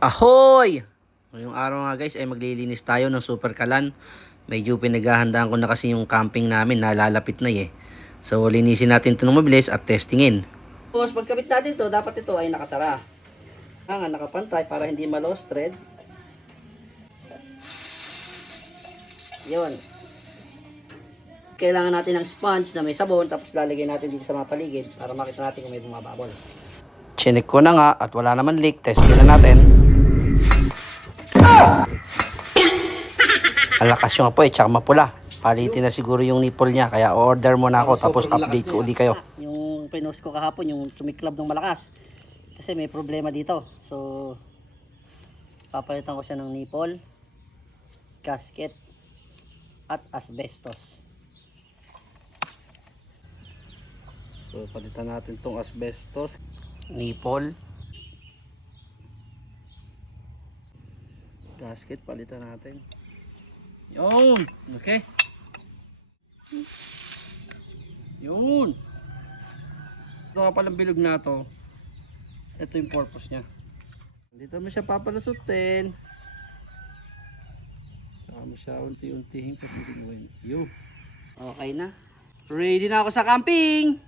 Ahoy! Ngayong araw nga guys ay maglilinis tayo ng Super Kalan. Medyo pinaghahandaan ko na kasi yung camping namin, nalalapit na eh. So linisin natin ito ng mabilis at testingin. Tapos pagkabit natin ito, dapat ito ay nakasara. Nakapantay para hindi ma-lost thread. Yun. Kailangan natin ng sponge na may sabon, tapos lalagay natin dito sa mga paligid para makita natin kung may bumababol. Chinek ko na nga at wala naman leak. Testing na natin. Alakas yung apoy, tsaka mapula. Palitin na siguro yung nipple niya, kaya order mo na ako, tapos update ko uli kayo. Yung pinost ko kahapon, yung sumiklab ng malakas. Kasi may problema dito. So, papalitan ko siya ng nipple, gasket, at asbestos. So, palitan natin tong asbestos, nipple, gasket, palitan natin. Yun, okay. Yun. Ito nga palang bilog na to. Ito yung purpose niya. Dito mo siya papalusutin. Saka mo siya unti-untihin kasi siguro yun. Okay na. Ready na ako sa camping!